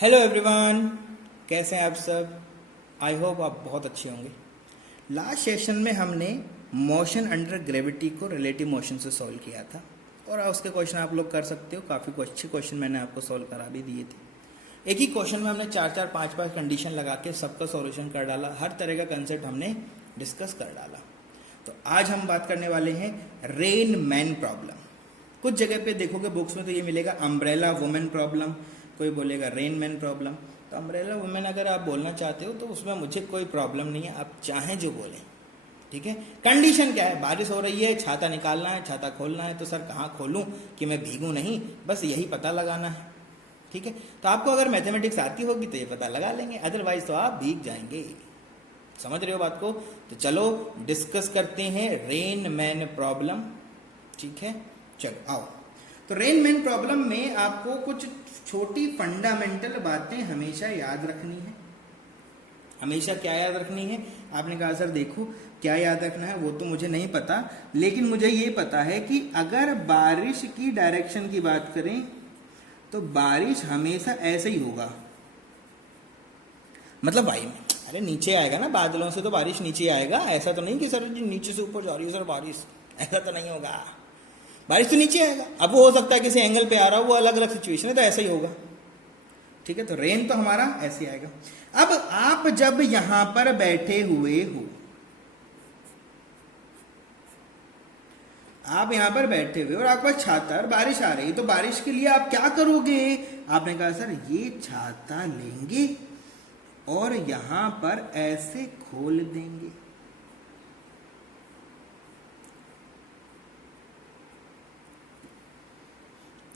Hello everyone, कैसे हैं आप सब। आई होप आप बहुत अच्छे होंगे। लास्ट सेशन में हमने मोशन अंडर ग्रेविटी को रिलेटिव मोशन से सॉल्व किया था और उसके क्वेश्चन आप लोग कर सकते हो। काफ़ी अच्छे क्वेश्चन मैंने आपको सॉल्व करा भी दिए थे। एक ही क्वेश्चन में हमने चार पाँच कंडीशन लगा के सबका सॉल्यूशन कर डाला। हर तरह का कंसेप्ट हमने डिस्कस कर डाला। तो आज हम बात करने वाले हैं रेन मैन प्रॉब्लम। कुछ जगह पे देखोगे बुक्स में तो ये मिलेगा अम्ब्रेला वुमेन प्रॉब्लम, कोई बोलेगा रेन मैन प्रॉब्लम। तो अम्ब्रेला वुमेन अगर आप बोलना चाहते हो तो उसमें मुझे कोई प्रॉब्लम नहीं है, आप चाहें जो बोलें, ठीक है। कंडीशन क्या है, बारिश हो रही है, छाता निकालना है, छाता खोलना है। तो सर कहाँ खोलूं कि मैं भीगूं नहीं, बस यही पता लगाना है, ठीक है। तो आपको अगर मैथमेटिक्स आती होगी तो ये पता लगा लेंगे, अदरवाइज तो आप भीग जाएंगे। समझ रहे हो बात को। तो चलो डिस्कस करते हैं रेन मैन प्रॉब्लम, ठीक है। चलो आओ। तो रेन मैन प्रॉब्लम में आपको कुछ छोटी फंडामेंटल बातें हमेशा याद रखनी है। हमेशा क्या याद रखनी है? आपने कहा सर देखो क्या याद रखना है, वो तो मुझे नहीं पता, लेकिन मुझे ये पता है कि अगर बारिश की डायरेक्शन की बात करें तो बारिश हमेशा ऐसे ही होगा। मतलब भाई अरे नीचे आएगा ना, बादलों से तो बारिश नीचे आएगा। ऐसा तो नहीं कि सर जी नीचे से ऊपर जा रही है सर बारिश, ऐसा तो नहीं होगा। बारिश तो नीचे आएगा। अब वो हो सकता है किसी एंगल पे आ रहा हो, वो अलग अलग सिचुएशन है, तो ऐसा ही होगा, ठीक है। तो रेन तो हमारा ऐसे आएगा। अब आप जब यहां पर बैठे हुए हो, आप यहां पर बैठे हुए और आपका छाता और बारिश आ रही है, तो बारिश के लिए आप क्या करोगे? आपने कहा सर ये छाता लेंगे और यहां पर ऐसे खोल देंगे।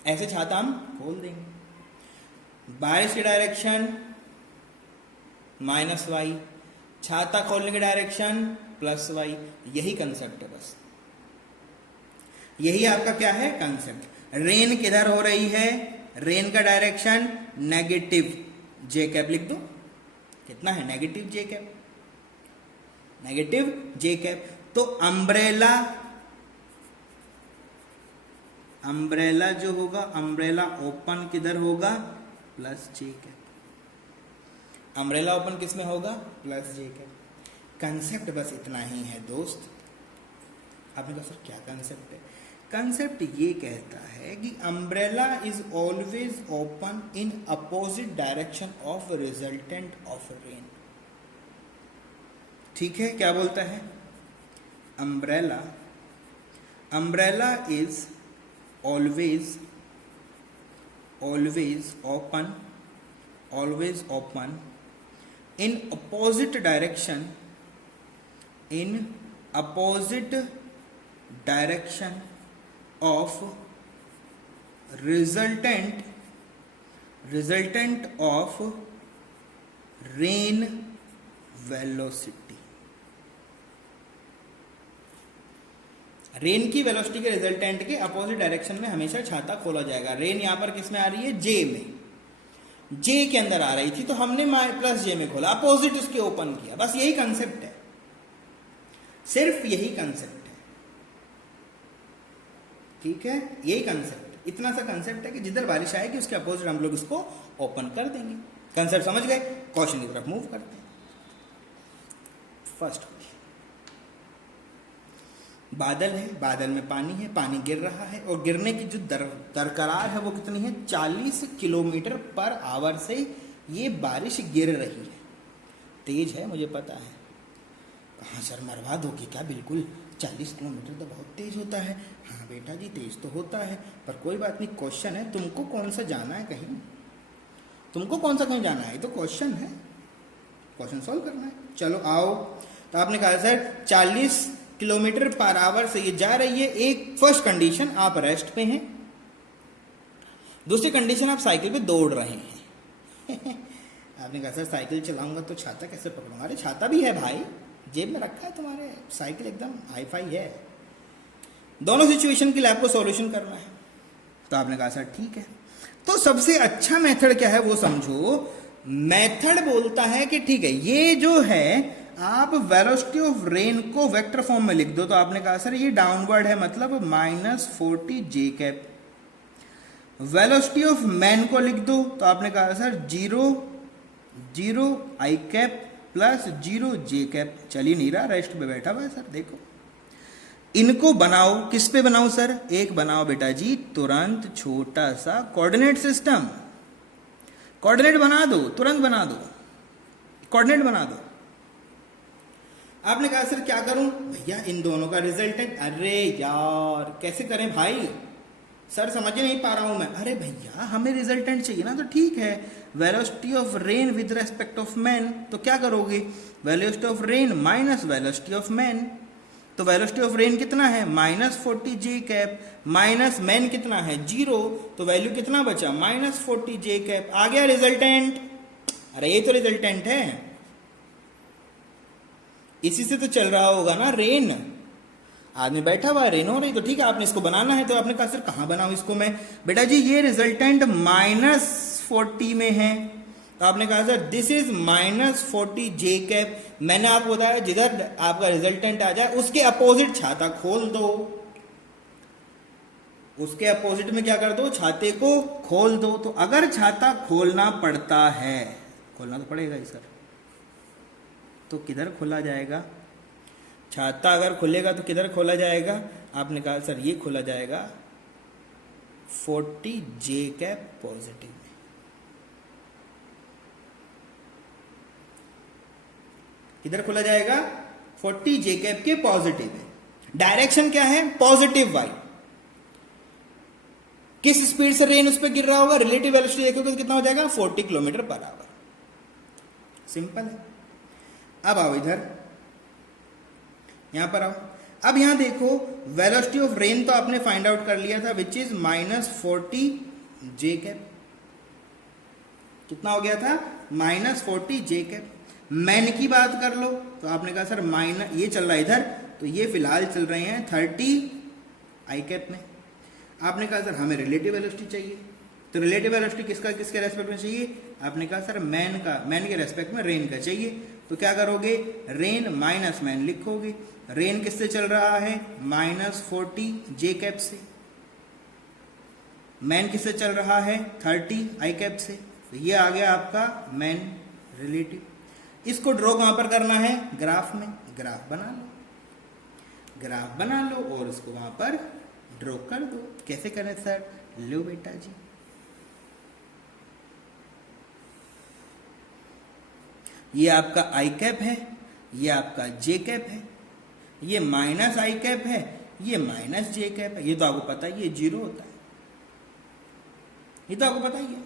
ऐसे छाता हम खोल देंगे। बारिश की डायरेक्शन -y, छाता खोलने की डायरेक्शन +y। यही कंसेप्ट है, बस यही आपका क्या है कंसेप्ट। रेन किधर हो रही है? रेन का डायरेक्शन नेगेटिव जे कैप लिख दो। कितना है? नेगेटिव जे कैप, नेगेटिव जे कैप। तो अम्ब्रेला, अम्ब्रेला जो होगा, अम्ब्रेला ओपन किधर होगा? +j cap. अम्ब्रेला ओपन किस में होगा? +j cap. कंसेप्ट बस इतना ही है दोस्त। आपने कहा सर क्या कंसेप्ट है? कंसेप्ट ये कहता है कि umbrella is always open in opposite direction of resultant of rain. ठीक है, क्या बोलता है? Umbrella, umbrella is always open in opposite direction of resultant of rain velocity। Rain की वेलोसिटी के रिजल्टेंट के अपोजिट डायरेक्शन में हमेशा छाता खोला जाएगा। रेन यहां पर किस में आ रही है? जे में, जे के अंदर आ रही थी तो हमने +j में खोला, अपोजिट उसके ओपन किया। बस यही कंसेप्ट है, सिर्फ यही कंसेप्ट है, ठीक है। यही कंसेप्ट, इतना सा कंसेप्ट है कि जिधर बारिश आएगी उसके अपोजिट हम लोग इसको ओपन कर देंगे। कंसेप्ट समझ गए? क्वेश्चन की तरफ मूव करते हैं। फर्स्ट, बादल है, बादल में पानी है, पानी गिर रहा है और गिरने की जो दरकरार है वो कितनी है? 40 किलोमीटर पर आवर से ये बारिश गिर रही है। तेज है मुझे पता है। हाँ सर बर्बाद होगी क्या? बिल्कुल, 40 किलोमीटर तो बहुत तेज होता है। हाँ बेटा जी तेज तो होता है, पर कोई बात नहीं। क्वेश्चन है, तुमको कौन सा जाना है कहीं, तुमको कौन सा कहीं जाना है? तो क्वेश्चन है, क्वेश्चन सॉल्व करना है। चलो आओ। तो आपने कहा सर 40 किलोमीटर पर आवर से ये जा रही है। एक फर्स्ट कंडीशन, आप रेस्ट पे हैं। दूसरी कंडीशन, आप साइकिल पे दौड़ रहे हैं। आपने कहा सर साइकिल चलाऊंगा तो छाता कैसे पकड़ूंगा? अरे छाता भी है भाई, जेब में रखा है तुम्हारे, साइकिल एकदम हाई फाई है। दोनों सिचुएशन के लिए आपको सॉल्यूशन करना है। तो आपने कहा सर ठीक है। तो सबसे अच्छा मेथड क्या है वो समझो। मेथड बोलता है कि ठीक है ये जो है आप वेलोसिटी ऑफ रेन को वेक्टर फॉर्म में लिख दो। तो आपने कहा सर ये डाउनवर्ड है, मतलब -40 J cap. Velocity of man को लिख दो, तो आपने कहा सर 0 0 आई कैप प्लस 0 जे कैप। चल ही नहीं रहा, रेस्ट पे बैठा हुआ है सर। देखो इनको बनाओ, किस पे बनाओ सर? एक बनाओ बेटा जी तुरंत छोटा सा कोऑर्डिनेट सिस्टम। कोऑर्डिनेट बना दो, तुरंत बना दो, कोऑर्डिनेट बना दो। आपने कहा सर क्या करूं? भैया इन दोनों का रिजल्टेंट। अरे यार कैसे करें भाई, सर समझ नहीं पा रहा हूं मैं। अरे भैया हमें रिजल्टेंट चाहिए ना, तो ठीक है, velocity of rain with respect of man, तो क्या करोगे? Velocity of rain minus velocity of man. तो वेलोसिटी ऑफ रेन कितना है? -40 जे कैप, माइनस मैन कितना है? 0, तो वैल्यू कितना बचा? -40 जे कैप। आ गया रिजल्टेंट। अरे ये तो रिजल्टेंट है, इसी से तो चल रहा होगा ना रेन। आदमी बैठा हुआ है, रेन हो रही, तो ठीक है आपने इसको बनाना है। तो आपने कहा सर कहां बनाऊं इसको मैं? बेटा जी ये रिजल्टेंट -40 में है, तो आपने कहा sir this is -40 J cap. मैंने आपको बताया जिधर आपका रिजल्टेंट आ जाए उसके अपोजिट छाता खोल दो, उसके अपोजिट में क्या कर दो? छाते को खोल दो। तो अगर छाता खोलना पड़ता है, खोलना तो पड़ेगा ही सर, तो किधर खोला जाएगा? छाता अगर खुलेगा तो किधर खोला जाएगा? आपने कहा सर ये खोला जाएगा 40 जे कैप पॉजिटिव में। किधर खोला जाएगा? 40 जे कैप के पॉजिटिव में। डायरेक्शन क्या है? Positive y. किस स्पीड से रेन उस पर गिर रहा होगा? रिलेटिव वेलोसिटी देखोगे तो कितना हो जाएगा? 40 किलोमीटर पर आवर। सिंपल है। अब आओ इधर, यहां पर आओ। अब यहां देखो वेलोसिटी ऑफ रेन तो आपने फाइंड आउट कर लिया था, विच इज -40 जे कैप। कितना हो गया था? -40 जे कैप। मैन की बात कर लो, तो आपने कहा सर माइनस, ये चल रहा है इधर, तो ये फिलहाल चल रहे हैं 30 आई कैप में। आपने कहा सर हमें रिलेटिव वेलोसिटी चाहिए, तो रिलेटिव वेलोसिटी किसका किसके रेस्पेक्ट में चाहिए? आपने कहा सर मैन का, मैन के रेस्पेक्ट में रेन का चाहिए। तो क्या करोगे? रेन माइनस मैन लिखोगे। रेन किससे चल रहा है? -40 जे कैप से। मैन किससे चल रहा है? 30 आई कैप से। तो ये आ गया आपका मैन रिलेटिव। इसको ड्रॉ कहां पर करना है? ग्राफ में। ग्राफ बना लो, ग्राफ बना लो और उसको वहां पर ड्रॉ कर दो। कैसे करें सर? लो बेटा जी, ये आपका आई कैप है, ये आपका जे कैप है, ये माइनस आई कैप है, ये माइनस जे कैप है। ये तो आपको पता है ये 0 होता है, ये तो आपको पता ही है।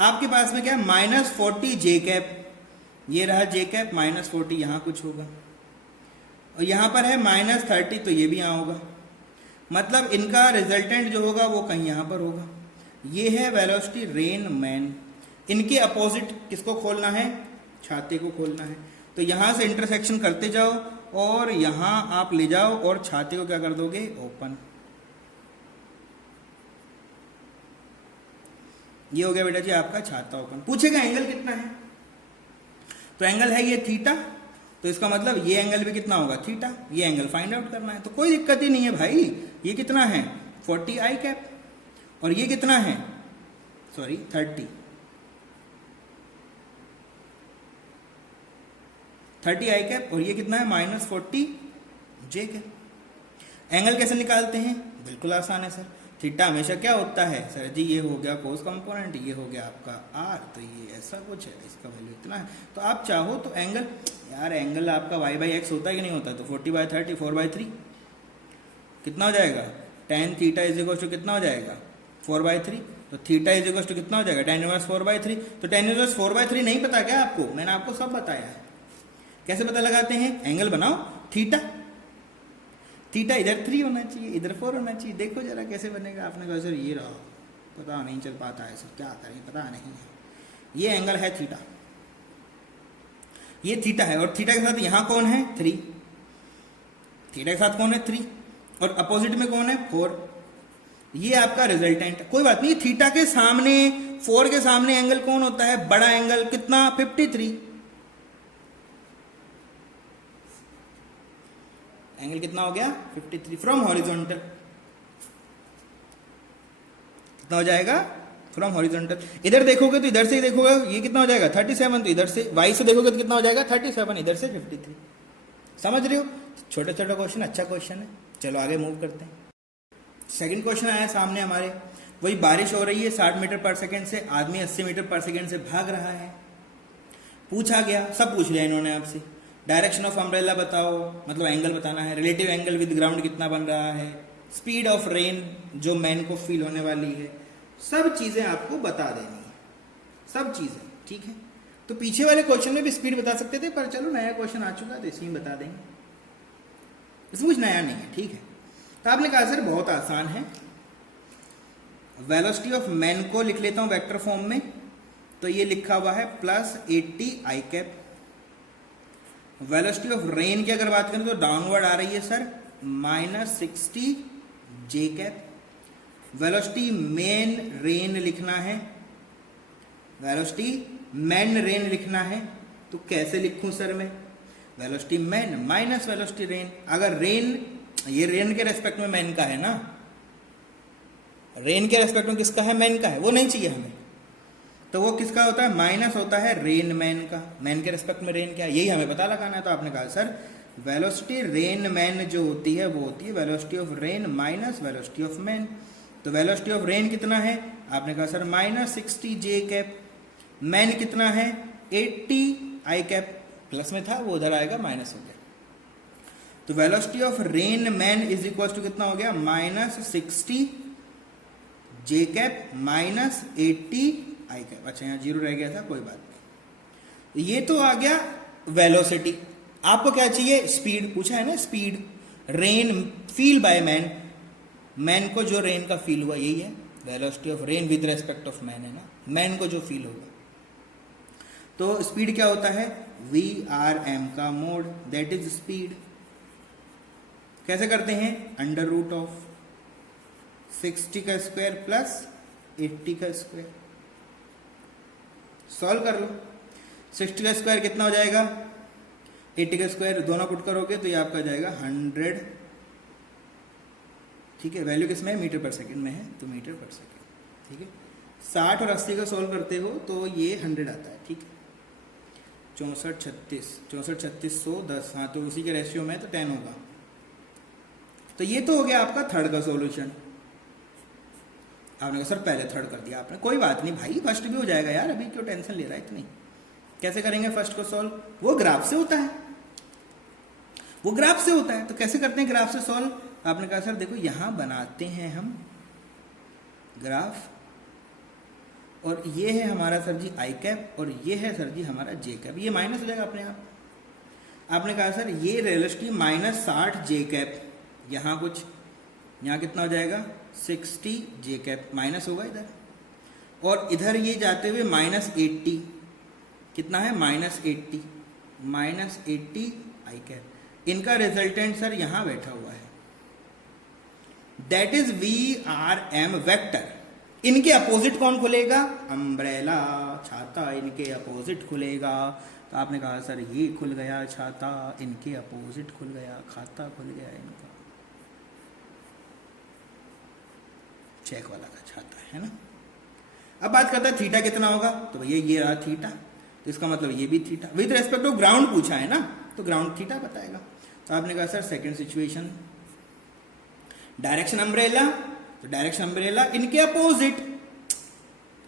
आपके पास में क्या है? -40 जे कैप, ये रहा जे कैप, -40 यहां कुछ होगा, और यहां पर है -30, तो ये भी यहां होगा। मतलब इनका रिजल्टेंट जो होगा वो कहीं यहां पर होगा। ये है वेलोसिटी रेन मैन। इनके अपोजिट किसको खोलना है? छाते को खोलना है। तो यहां से इंटरसेक्शन करते जाओ और यहां आप ले जाओ और छाते को क्या कर दोगे? ओपन। ये हो गया बेटा जी आपका छाता ओपन। पूछेगा एंगल कितना है, तो एंगल है ये थीटा, तो इसका मतलब ये एंगल भी कितना होगा? थीटा। ये एंगल फाइंड आउट करना है, तो कोई दिक्कत ही नहीं है भाई। ये कितना है? 40 आई कैप, और ये कितना है? सॉरी 30 आई कैप, और ये कितना है? -40 जे कैप। एंगल कैसे निकालते हैं? बिल्कुल आसान है सर। थीटा हमेशा क्या होता है? सर जी ये हो गया कोस कंपोनेंट, ये हो गया आपका आर, तो ये ऐसा कुछ है, इसका वैल्यू इतना है। तो आप चाहो तो एंगल, यार एंगल आपका y/x होता है कि नहीं होता? तो 40/30 4/3 कितना हो जाएगा? tan theta is equal to कितना हो जाएगा? 4/3। तो थीटा इज इक्वल टू कितना हो जाएगा? tan inverse 4/3। तो tan इनवर्स 4/3 नहीं पता क्या आपको? मैंने आपको सब बताया है। कैसे पता लगाते हैं? एंगल बनाओ थीटा, थीटा इधर 3 होना चाहिए, इधर 4 होना चाहिए। देखो जरा कैसे बनेगा। आपने कहा सर ये रहा, पता नहीं चल पाता है सर, क्या करें पता नहीं है। ये एंगल है थीटा, ये थीटा है, और थीटा के साथ यहां कौन है? 3। थीटा के साथ कौन है? 3, और अपोजिट में कौन है? 4। ये आपका रिजल्टेंट। कोई बात नहीं, थीटा के सामने 4 के सामने एंगल कौन होता है? बड़ा एंगल कितना? 53। एंगल कितना हो गया? 53 फ्रॉम हॉरिजॉन्टल। कितना हो जाएगा, फ्रॉम हॉरिजॉन्टल। इधर देखोगे तो इधर से ही देखोगे, ये कितना हो जाएगा 37, तो इधर से वाई से देखोगे तो कितना हो जाएगा 37, इधर से 53। समझ रहे हो, छोटा छोटा क्वेश्चन, अच्छा क्वेश्चन है। चलो आगे मूव करते हैं। सेकंड क्वेश्चन आया सामने हमारे, वही बारिश हो रही है 60 मीटर पर सेकंड से, आदमी 80 मीटर पर सेकंड से भाग रहा है। पूछा गया, सब पूछ लिया इन्होंने आपसे, डायरेक्शन ऑफ अम्ब्रेला बताओ, मतलब एंगल बताना है, रिलेटिव एंगल विद ग्राउंड कितना बन रहा है, स्पीड ऑफ रेन जो मैन को फील होने वाली है, सब चीजें आपको बता देनी है, सब चीजें, ठीक है। तो पीछे वाले क्वेश्चन में भी स्पीड बता सकते थे, पर चलो नया क्वेश्चन आ चुका है तो इसमें बता देंगे, इसमें कुछ नया नहीं है, ठीक है। तो आपने कहा सर बहुत आसान है, वेलोसिटी ऑफ मैन को लिख लेता हूं वेक्टर फॉर्म में, तो ये लिखा हुआ है +80 आई कैप। वेलोसिटी ऑफ रेन की अगर बात करें तो डाउनवर्ड आ रही है सर -60 जे कैप। वेलोसिटी मेन रेन लिखना है, वेलोसिटी मैन रेन लिखना है, तो कैसे लिखूं सर मैं, velocity man minus velocity rain. अगर रेन, ये रेन के रेस्पेक्ट में मैन का है ना, रेन के रेस्पेक्ट में किसका है, मैन का है, वो नहीं चाहिए हमें, तो वो किसका होता है, माइनस होता है रेन मैन का। मैन के रेस्पेक्ट में रेन क्या है, यही हमें पता लगाना है। तो आपने कहा सर वेलोसिटी रेन मैन जो होती है वो होती है velocity of rain minus velocity of man. तो वेलोसिटी ऑफ रेन कितना है, आपने कहा सर -60 जे कैप। मैन कितना है 80 आई कैप, प्लस में था वो उधर आएगा माइनस हो गया। तो velocity of rain man is equal to कितना हो गया, -60 जे कैप -80 आई कैप। अच्छा यहाँ 0 रह गया था, कोई बात नहीं। ये तो आ गया वेलोसिटी। आपको क्या चाहिए, स्पीड पूछा है ना, speed rain feel by man, man को जो रेन का फील हुआ यही है velocity of rain with respect of man, है ना, मैन को जो फील होगा। तो स्पीड क्या होता है, VRM का मोड, दैट इज स्पीड। कैसे करते हैं, √60 का स्क्वायर प्लस 80 का स्क्वायर, सॉल्व कर लो। 60 का स्क्वायर कितना हो जाएगा, 80 का स्क्वायर, दोनों पुट करोगे तो ये आपका जाएगा 100, ठीक है। वैल्यू किसमें है, मीटर पर सेकंड में है, तो मीटर पर सेकंड, ठीक है। 60 और 80 का सॉल्व करते हो तो ये 100 आता है, ठीक है। 64 36 100 10, हाँ तो उसी के रेशियो में तो 10 होगा। तो ये तो हो गया आपका थर्ड का सॉल्यूशन। आपने कहा सर पहले थर्ड कर दिया आपने, कोई बात नहीं भाई, फर्स्ट भी हो जाएगा यार, अभी क्यों टेंशन ले रहा है इतनी। कैसे करेंगे फर्स्ट को सॉल्व, वो ग्राफ से होता है, वो ग्राफ से होता है। तो कैसे करते हैं ग्राफ से सॉल्व, आपने कहा सर देखो यहां बनाते हैं हम ग्राफ, और ये है हमारा सर जी आई कैप, और ये है सर जी हमारा जे कैप, ये माइनस हो जाएगा अपने आप। आपने कहा सर ये वेलोसिटी -60 जे कैप, यहाँ कुछ, यहाँ कितना हो जाएगा 60 जे कैप, माइनस होगा इधर, और इधर ये जाते हुए -80, कितना है -80 आई कैप। इनका रिजल्टेंट सर यहां बैठा हुआ है, दैट इज VRM वेक्टर। इनके अपोजिट कौन खुलेगा, अम्ब्रेला, छाता इनके अपोजिट खुलेगा। तो आपने कहा सर ये खुल गया छाता, इनके अपोजिट खुल गया, खाता खुल गया इनका, चेक वाला का छाता है ना। अब बात करता है थीटा कितना होगा, तो भैया ये रहा थीटा, तो इसका मतलब ये भी theta, with respect to ground पूछा है ना, तो ग्राउंड थीटा बताएगा। तो आपने कहा sir second situation, direction umbrella, तो डायरेक्शन अम्ब्रेला इनके अपोजिट,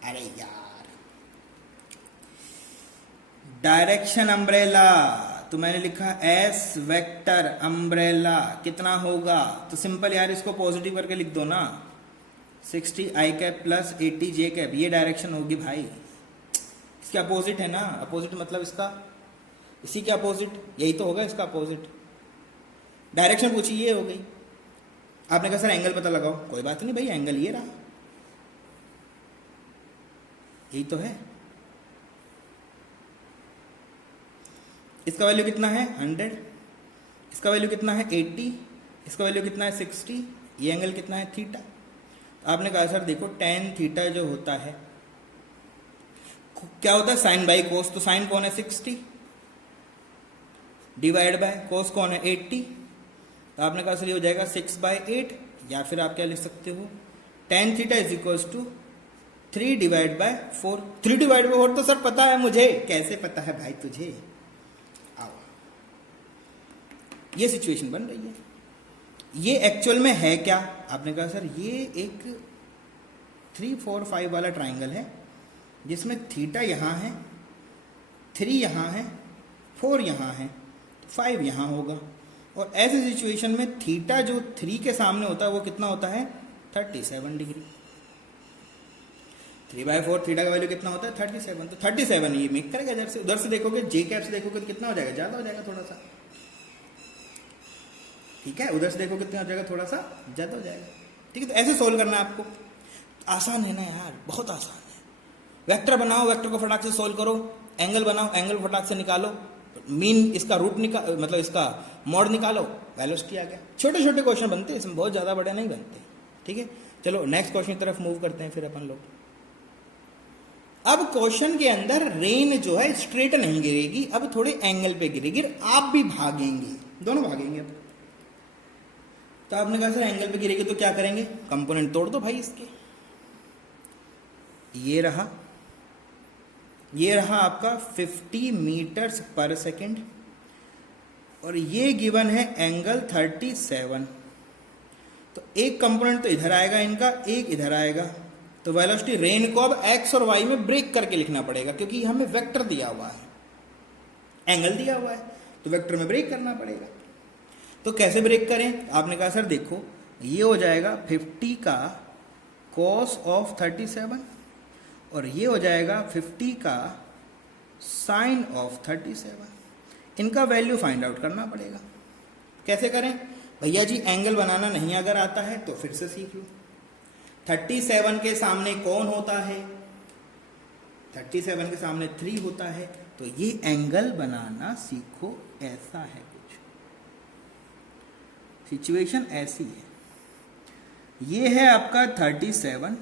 अरे यार डायरेक्शन अम्ब्रेला, तो मैंने लिखा एस वेक्टर अम्ब्रेला कितना होगा, तो सिंपल यार इसको पॉजिटिव करके लिख दो ना, 60 आई कैप प्लस 80 जे कैप, ये डायरेक्शन होगी भाई, इसके अपोजिट है ना, अपोजिट मतलब इसका, इसी के अपोजिट, यही तो होगा इसका अपोजिट। डायरेक्शन पूछी ये हो गई। आपने कहा सर एंगल पता लगाओ, कोई बात नहीं भाई, एंगल ये रहा, यही तो है। इसका वैल्यू कितना है 100, इसका वैल्यू कितना है 80, इसका वैल्यू कितना है 60, ये एंगल कितना है थीटा। आपने कहा सर देखो tan थीटा जो होता है क्या होता है, साइन बाई कोस, तो साइन कौन है 60 डिवाइड बाय कोस कौन है 80। तो आपने कहा सर ये हो जाएगा 6/8, या फिर आप क्या लिख सकते हो tan theta is equals to 3 divide by 4। 3 divide by 4 तो सर पता है मुझे। कैसे पता है भाई तुझे? आओ, ये सिचुएशन बन रही है। ये एक्चुअल में है क्या? आपने कहा सर ये एक 3 4 5 वाला ट्राइंगल है जिसमें थीटा यहाँ है, 3 यहाँ है, 4 यहाँ है, 5 यहाँ होगा। और ऐसे सिचुएशन में थीटा जो 3 के सामने होता है वो कितना होता है? 37 डिग्री। 3/4 थीटा का वैल्यू कितना होता है? 37। तो 37 ये मेक करेगा। इधर से उधर से देखोगे, जे कैप से देखोगे तो कितना हो जाएगा? ज़्यादा हो जाएगा थोड़ा सा, ठीक है। उधर से देखो कितना हो जाएगा? थोड़ा सा ज़्यादा हो जाएगा, ठीक है। तो ऐसे सोल्व करना है आपको। आसान है ना यार, बहुत आसान है। वेक्टर बनाओ, वेक्टर को फटाक से सोल्व करो। एंगल बनाओ, एंगल फटाक से निकालो। मीन इसका रूट निकाल, मतलब इसका मॉड निकालो, वेलोसिटी आ गया। छोटे छोटे क्वेश्चन बनते हैं इसमें, बहुत ज़्यादा बड़े नहीं बनते, ठीक है। चलो नेक्स्ट क्वेश्चन की तरफ मूव करते हैं फिर अपन लोग। अब क्वेश्चन के अंदर रेन जो है स्ट्रेट नहीं गिरेगी, अब थोड़े एंगल पे गिरेगी। आप भी भागेंगे, दोनों भागेंगे। अब तो आपने कहा सर एंगल पे गिरेगी तो क्या करेंगे? कंपोनेंट तोड़ दो भाई इसके। ये रहा आपका 50 मीटर्स पर सेकेंड और ये गिवन है एंगल 37। तो एक कंपोनेंट तो इधर आएगा इनका, एक इधर आएगा। तो वेलोसिटी रेन को अब एक्स और वाई में ब्रेक करके लिखना पड़ेगा क्योंकि हमें वेक्टर दिया हुआ है, एंगल दिया हुआ है, तो वेक्टर में ब्रेक करना पड़ेगा। तो कैसे ब्रेक करें? आपने कहा सर देखो ये हो जाएगा 50 का cos ऑफ 37 और ये हो जाएगा 50 का साइन ऑफ 37। इनका वैल्यू फाइंड आउट करना पड़ेगा। कैसे करें भैया जी? एंगल बनाना नहीं अगर आता है तो फिर से सीख लो। 37 के सामने कौन होता है? 37 के सामने 3 होता है। तो ये एंगल बनाना सीखो। ऐसा है कुछ सिचुएशन, ऐसी है। ये है आपका 37।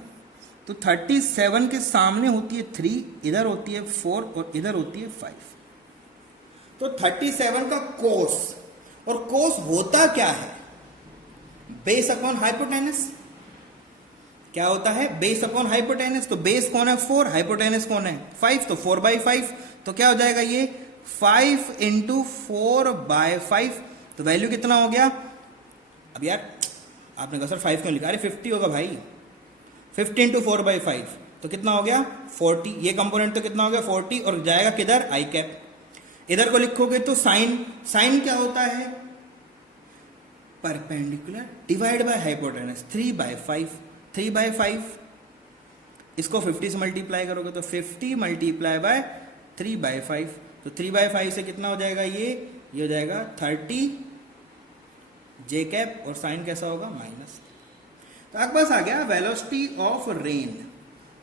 तो 37 के सामने होती है 3, इधर होती है 4 और इधर होती है 5। तो 37 का कोस, और कोस होता क्या है? Base upon hypotenuse. क्या होता है? Base upon hypotenuse. तो बेस कौन है? 4, हाइपोटेनस कौन है? 5, तो 4/5। तो क्या हो जाएगा ये? 5 × 4/5। तो वैल्यू कितना हो गया? अब यार आपने कहा सर 5 क्यों लिखा? अरे 50 होगा भाई। 50 × 4/5 तो कितना हो गया? 40। ये कंपोनेंट तो कितना हो गया? 40। और जाएगा किधर? आई कैप। इधर को लिखोगे तो साइन, साइन क्या होता है? Perpendicular divide by hypotenuse. 3/5, 3/5। इसको 50 से मल्टीप्लाई करोगे तो 50 मल्टीप्लाई बाय 3/5। तो 3/5 से कितना हो जाएगा? ये हो जाएगा 30 जे कैप, और साइन कैसा होगा? माइनस। तो आपके पास आ गया वेलोसिटी ऑफ रेन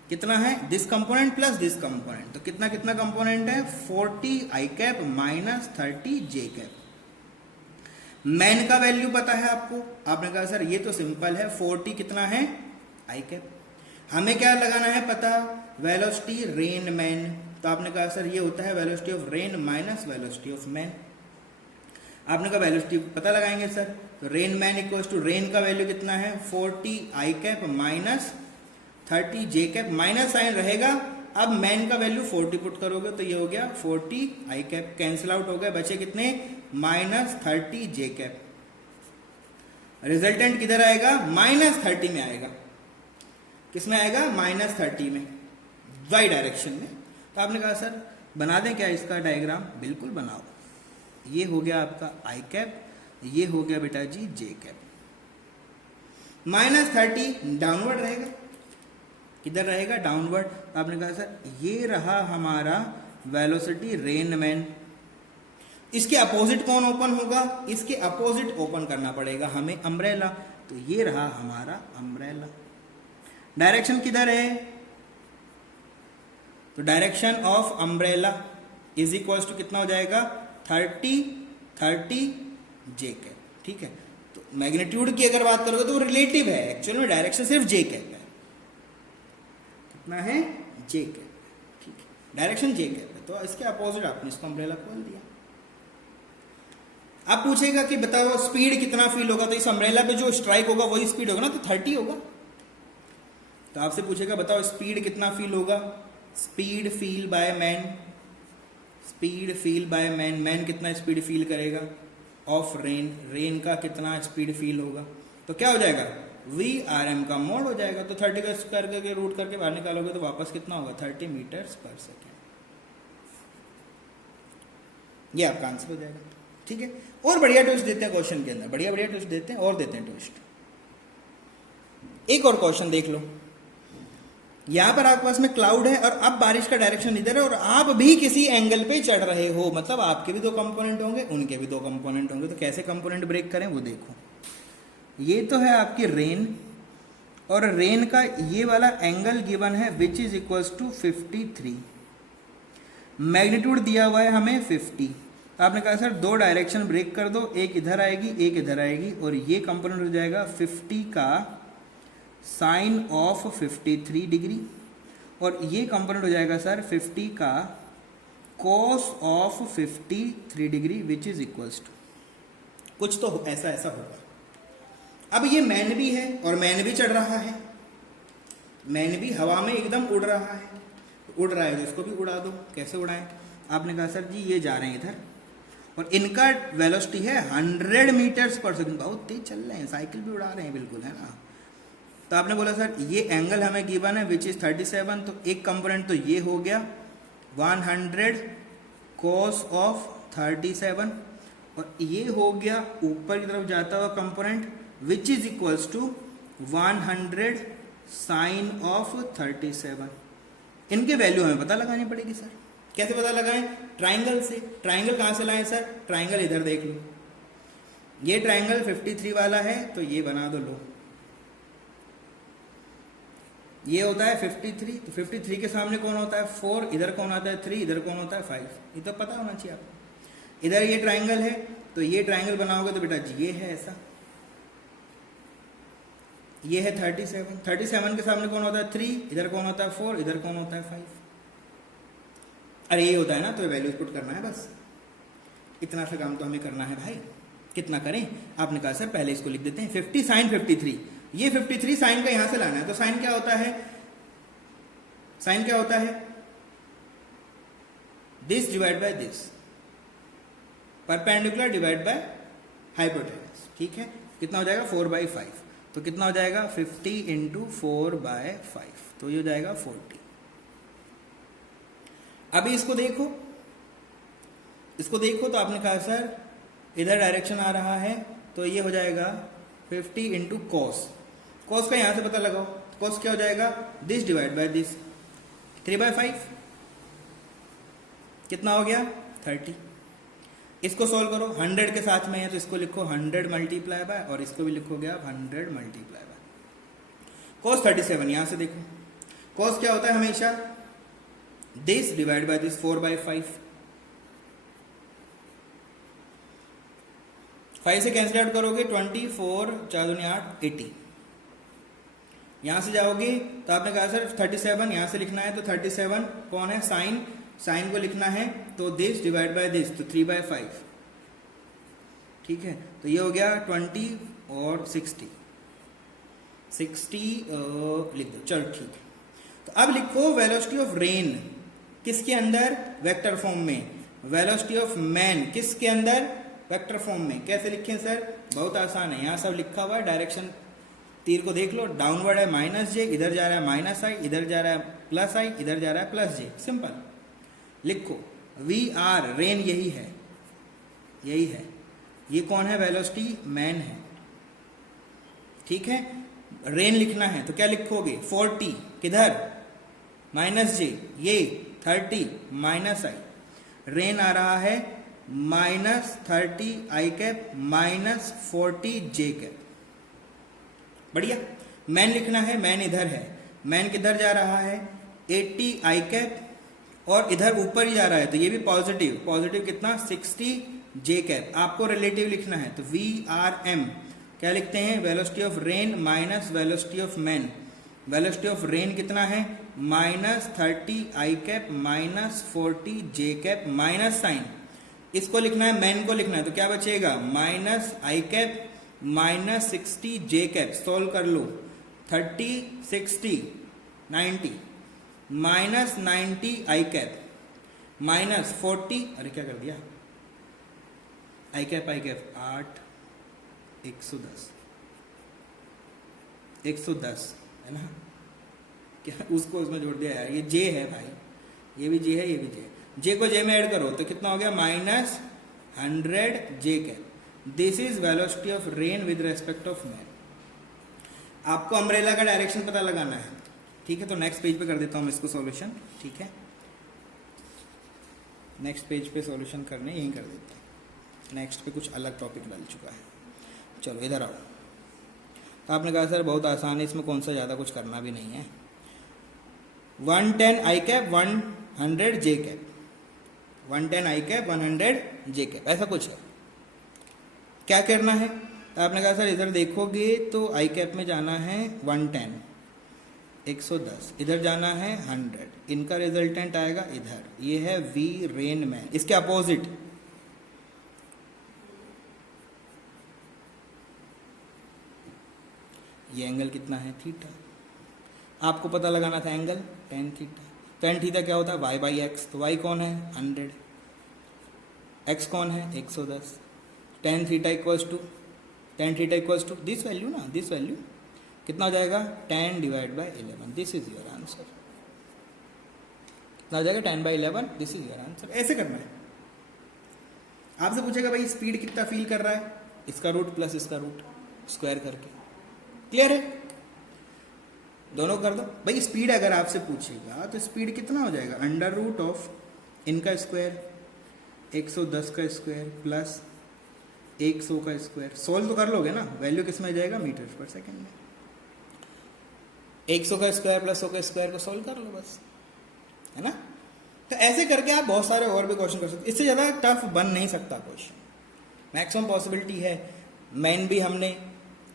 कितना है? This component plus this component. तो कितना कितना कंपोनेंट है? 40 i cap minus 30 j cap. Man का वैल्यू पता है आपको? आपने कहा सर ये तो सिंपल है, 40 कितना है? I cap. हमें क्या लगाना है पता? Velocity rain man. तो आपने कहा सर ये होता है velocity of rain minus velocity of man. आपने कहा वेलोसिटी पता लगाएंगे सर, तो rain man equals to rain का वैल्यू कितना है? 40 i cap minus 30 j cap. Minus sign रहेगा। अब मैन का वैल्यू 40 पुट करोगे तो ये हो गया 40 आई कैप। कैंसिल आउट हो गए, बचे कितने? Minus 30 j cap. रिजल्टेंट किधर आएगा? माइनस 30 में आएगा। किस में आएगा? माइनस 30 में, वाई डायरेक्शन में। तो आपने कहा सर बना दें क्या इसका डायग्राम? बिल्कुल बनाओ। ये हो गया आपका आई कैप, ये हो गया बेटा जी जे कैप। माइनस 30 डाउनवर्ड रहेगा। किधर रहेगा? डाउनवर्ड। तो आपने कहा सर ये रहा हमारा वेलोसिटी रेन मैन। इसके अपोजिट कौन ओपन होगा? इसके अपोजिट ओपन करना पड़ेगा हमें, अम्ब्रेला। तो ये रहा हमारा अम्ब्रेला। डायरेक्शन किधर है? तो direction of umbrella is equals to कितना हो जाएगा? 30 जे कैप, ठीक है। तो मैग्नीट्यूड की अगर बात करोगे तो वो रिलेटिव है, एक्चुअल में डायरेक्शन सिर्फ जे कैप है। कितना है? जे कैप, ठीक है। डायरेक्शन जे कैप है, तो इसके अपोजिट आपने इसको अम्ब्रेला खोल दिया। अब पूछेगा कि बताओ स्पीड कितना फील होगा? तो इस अम्ब्रेला पे जो स्ट्राइक होगा वही स्पीड होगा ना, तो 30 होगा। तो आपसे पूछेगा बताओ स्पीड कितना फील होगा, speed feel by man, speed feel by man, man कितना स्पीड फील करेगा ऑफ रेन, रेन का कितना स्पीड फील होगा, तो क्या हो जाएगा VRM का मोड हो जाएगा। तो 30 का स्क्वायर करके रूट करके बाहर निकालोगे तो वापस कितना होगा 30 मीटर्स पर सेकेंड, ये आपका आंसर हो जाएगा। ठीक है, और बढ़िया ट्विस्ट देते हैं क्वेश्चन के अंदर, बढ़िया बढ़िया ट्विस्ट देते हैं और देते हैं ट्विस्ट। एक और क्वेश्चन देख लो, यहां पर आपके पास में क्लाउड है और अब बारिश का डायरेक्शन इधर है और आप भी किसी एंगल पे चढ़ रहे हो, मतलब आपके भी दो कंपोनेंट होंगे, उनके भी दो कंपोनेंट होंगे, तो कैसे कंपोनेंट ब्रेक करें वो देखो। ये तो है आपकी रेन, और रेन का ये वाला एंगल गिवन है which is equals to 53, magnitude दिया हुआ है हमें 50। आपने कहा सर दो डायरेक्शन ब्रेक कर दो, एक इधर आएगी एक इधर आएगी, और ये कंपोनेंट हो जाएगा 50 का साइन ऑफ 53 डिग्री, और ये कंपोनेंट हो जाएगा सर 50 का cos of 53 degree which is equals to, कुछ तो ऐसा ऐसा होगा। अब ये मैन भी है और मैन भी चढ़ रहा है, मैन भी हवा में एकदम उड़ रहा है, उड़ रहा है तो इसको भी उड़ा दो। कैसे उड़ाएं? आपने कहा सर जी ये जा रहे हैं इधर और इनका वेलोसिटी है 100 मीटर्स पर सेकंड, बहुत तेज चल रहे हैं, साइकिल भी उड़ा रहे हैं बिल्कुल, है ना। तो आपने बोला सर ये एंगल हमें गिवन है विच इज 37, तो एक कंपोनेंट तो ये हो गया 100 cos ऑफ 37, और ये हो गया ऊपर की तरफ जाता हुआ component which is equals to 100 sine of 37। इनके वैल्यू हमें पता लगानी पड़ेगी सर। कैसे पता लगाएं? ट्राइंगल से। ट्राइंगल कहाँ से लाएं सर? ट्राइंगल इधर देख लो, ये ट्राइंगल 53 वाला है तो ये बना दो, लो ये होता है 53, तो 53 के सामने कौन होता है 4, इधर कौन आता है 3, इधर कौन होता है 5, ये तो पता होना चाहिए आपको। इधर ये ट्राइंगल है तो ये ट्राइंगल बनाओगे तो बेटा ये है ऐसा, ये है 37, 37 के सामने कौन होता है 3, इधर कौन होता है 4, इधर कौन होता है 5। अरे ये होता है ना, तो वैल्यूज पुट करना है बस, इतना सा काम तो हमें करना है भाई। कितना करें? आपने कहा सर पहले इसको लिख देते हैं 50 साइन 53, ये 53 साइन का यहां से लाना है, तो साइन क्या होता है, साइन क्या होता है this divide by this, perpendicular divide by hypotenuse. ठीक है, कितना हो जाएगा 4/5, तो कितना हो जाएगा 50 इंटू 4/5, तो ये हो जाएगा 40। अभी इसको देखो, इसको देखो तो आपने कहा सर इधर डायरेक्शन आ रहा है तो ये हो जाएगा 50 इंटू कॉस, कॉस का यहां से पता लगाओ, कॉस क्या हो जाएगा दिस डिवाइड बाय दिस, 3/5 कितना हो गया 30। इसको सॉल्व करो, 100 के साथ में है तो इसको लिखो 100 मल्टीप्लाई बाय, और इसको भी लिखोगे आप 100 मल्टीप्लाई बाय cos 37। यहां से देखो cos क्या होता है हमेशा दिस डिवाइड बाय दिस 4/5, 5 से कैंसिल आउट करोगे 24 4 दूनी 8 80। यहां से जाओगे तो आपने कहा सर 37 यहां से लिखना है, तो 37 कौन है साइन, साइन को लिखना है तो दिस डिवाइड बाय दिस, तो 3/5। ठीक है, तो ये हो गया 20 और 60 लिख दो, चलो ठीक है। तो अब लिखो वेलोसिटी ऑफ रेन किसके अंदर, वेक्टर फॉर्म में, वेलोसिटी ऑफ मैन किसके अंदर, वेक्टर फॉर्म में। कैसे लिखें सर? बहुत आसान है, यहाँ सब लिखा हुआ है, डायरेक्शन तीर को देख लो, डाउनवर्ड है -j, इधर जा रहा है -i, इधर जा रहा है +i, इधर जा रहा है +j, सिंपल लिखो। VR रेन यही है, यही है, ये कौन है वेलोसिटी, मैन है। ठीक है, रेन लिखना है तो क्या लिखोगे 40 किधर -j, ये 30 -i, रेन आ रहा है -30 i कैप -40 j कैप। बढ़िया, मैन लिखना है, मैन इधर है, मैन किधर जा रहा है 80 i कैप, और इधर ऊपर ही जा रहा है तो ये भी पॉजिटिव, पॉजिटिव कितना 60 j कैप। आपको रिलेटिव लिखना है तो VRM क्या लिखते हैं, velocity of rain minus velocity of man. Velocity of rain कितना है -30 i cap -40 j cap minus sign, इसको लिखना है, मैन को लिखना है, तो क्या बचेगा -i cap -60 j cap. Solve कर लो, 30 60 90 माइनस 90 आई कैप माइनस 40, अरे क्या कर दिया, आई कैप 8 110 है ना, क्या उसको उसमें जोड़ दिया यार, ये जे है भाई, ये भी जे है, ये भी जे, जे को जे में ऐड करो तो कितना हो गया, minus 100 J cap. This is velocity of rain with respect of man. आपको अम्ब्रेला का डायरेक्शन पता लगाना है, ठीक है। तो नेक्स्ट पेज पे कर देता हूँ इसको सॉल्यूशन, ठीक है। नेक्स्ट पेज पे सॉल्यूशन करने यहीं कर देते हैं, नेक्स्ट पे कुछ अलग टॉपिक डल चुका है। चलो इधर आओ। तो आपने कहा सर बहुत आसान है, इसमें कौन सा ज़्यादा कुछ करना भी नहीं है। 110 आई कैप 100 जे कैप, 110 आई कैप 100 जे कैप, ऐसा कुछ है। क्या करना है, तो आपने कहा सर इधर देखोगे तो आई कैप में जाना है 110 110, इधर जाना है 100, इनका रिजल्टेंट आएगा इधर, ये है वी रेन मैन। इसके अपोजिट ये एंगल कितना है, थीटा। आपको पता लगाना था angle tan theta. tan theta क्या होता है, y बाई एक्स, तो y कौन है 100, x कौन है 110, tan theta equals to this value ना, दिस वैल्यू कितना हो जाएगा, 10 divide by 11, this is your answer. कितना हो जाएगा 10 बाई 11, दिस इज योर आंसर। ऐसे करना है। आपसे पूछेगा भाई स्पीड कितना फील कर रहा है, इसका रूट प्लस इसका रूट स्क्वायर करके, क्लियर है, दोनों कर दो भाई। स्पीड अगर आपसे पूछेगा तो स्पीड कितना हो जाएगा, अंडर रूट ऑफ इनका स्क्वायर 110 का स्क्वायर प्लस 100 का स्क्वायर। सोल्व तो कर लोगे ना, वैल्यू किस में आ जाएगा, मीटर पर सेकंड में। 100 का स्क्वायर प्लस 100 का स्क्वायर को सोल्व कर लो बस, है ना। तो ऐसे करके आप बहुत सारे और भी क्वेश्चन कर सकते, इससे ज़्यादा टफ बन नहीं सकता क्वेश्चन। मैक्सिमम पॉसिबिलिटी है। मैन भी हमने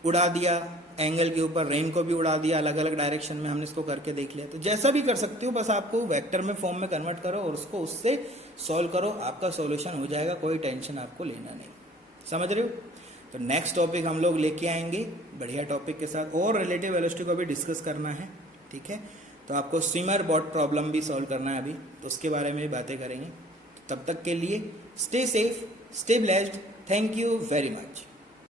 उड़ा दिया, एंगल के ऊपर रेन को भी उड़ा दिया, अलग अलग डायरेक्शन में हमने इसको करके देख लिया। तो जैसा भी कर सकते हो, बस आपको वेक्टर में फॉर्म में कन्वर्ट करो और उसको उससे सॉल्व करो, आपका सॉल्यूशन हो जाएगा, कोई टेंशन आपको लेना नहीं। समझ रहे हो। तो नेक्स्ट टॉपिक हम लोग लेके आएंगे बढ़िया टॉपिक के साथ, और रिलेटिव वेलोसिटी को भी डिस्कस करना है, ठीक है। तो आपको स्विमर बॉट प्रॉब्लम भी सॉल्व करना है अभी, तो उसके बारे में भी बातें करेंगे। तब तक के लिए stay safe, stay blessed, thank you very much.